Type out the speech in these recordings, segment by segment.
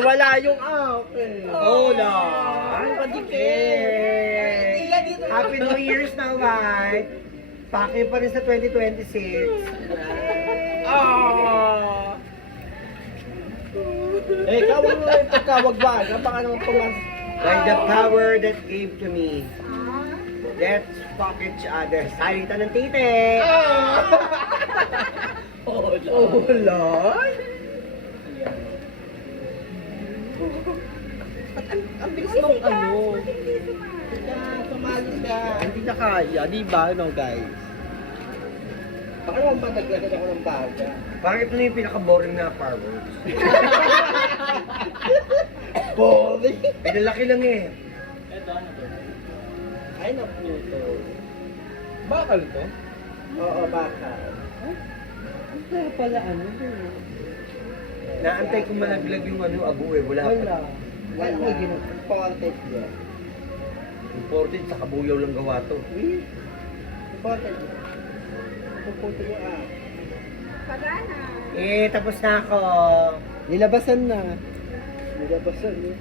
Wala yung akin. Oh, no. Ano ba dikit? Happy New Year's na, bye. Pake pa rin sa 2026. Ah. Eh, kawag mo yung pagkawag-wag. Baka naman pumas. By the power that gave to me. Let's fuck each other. Salita ng tite. Oh, no. Oh, Lord. Ang bilis ng ano. Sumali ka. Hindi na kaya, di ba? No, guys? Baka naman mataglagan ako ng baga. Bakit ito na yung pinaka-boring na fireworks? Boring. Pinalaki lang eh. Ito, ano to? Ay, na Pluto. Bakal to? Oo, bakal. Ang kaya pala ano to? Naantay kong malaglag yung ano, abo eh. Wala pa. Wala. May imported yan. Imported sa kabuyaw lang gawa to. Imported yan. Puputo mo ah. Pagana. Eh, tapos na ako. Nilabasan na. Nilabasan na.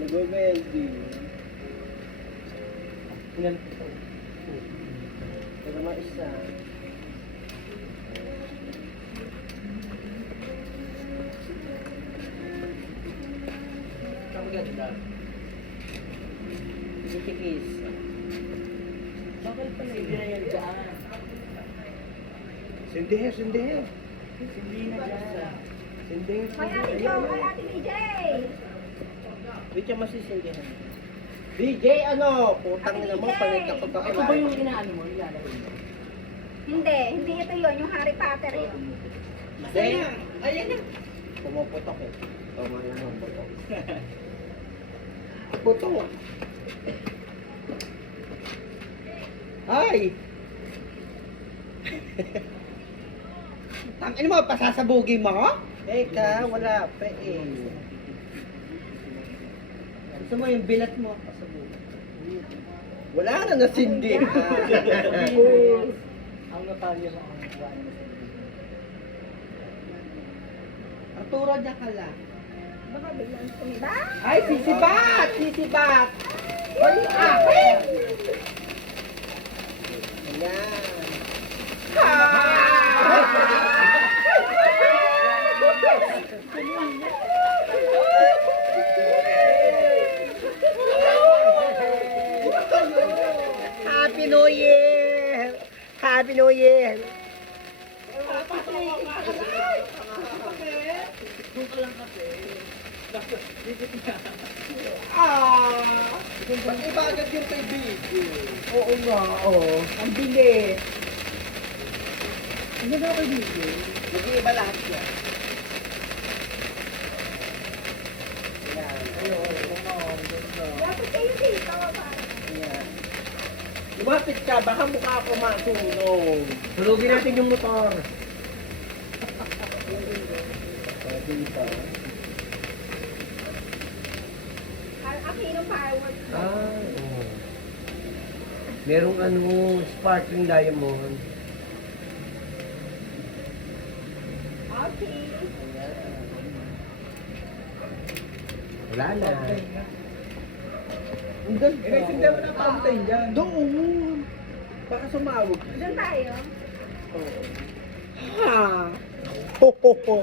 Nag-welding. Ilan ito? Ito naman isa. Ang ganda. Tikis. Bakal pa na hindi na yan dyan. Sindihe, sindihe. Hindi na dyan. Sindihe, Kay Ate sindihe. Jo, kay Ate BJ. Wait yung masisindihan. DJ, ano? Putang ina mo, palit na pagkakalain. Ito ba yung inaano mo? Ilalagay mo? Hindi ito yun, yung Harry Potter yun. Ayan. Ayan na. Pumuputok eh. Tama yun ang putok. Putok. Ay! Tangin mo, pasasabugin mo? Teka, wala pa eh. Gusto mo yung bilat mo, pasabugin. Wala na nasindi. Ang natalya mo ang buwan. Arturo Dakala. Baka biglang sumiba. Ay, sisibat! Sisibat! Ay, akin! Ayan. Happy New Year! Happy New Year! Ba't iba agad yung kaibigan? Oo nga, oo. Ang bilis. Hindi ba kaibigan? Nag-iiba lahat yan. Ayan. Dapat kayo dito. Ayan. Lumapit ka, baka mukha ako masunog. Tulugin natin yung motor. Dito. Akinong fireworks. Ah, oo. Merong ano, sparkling diamond. Okay. Wala na. Ang ganda. Eh, sinda mo na fountain dyan. Doon. Baka sumawag. Doon tayo. Ha! Ho, ho, ho.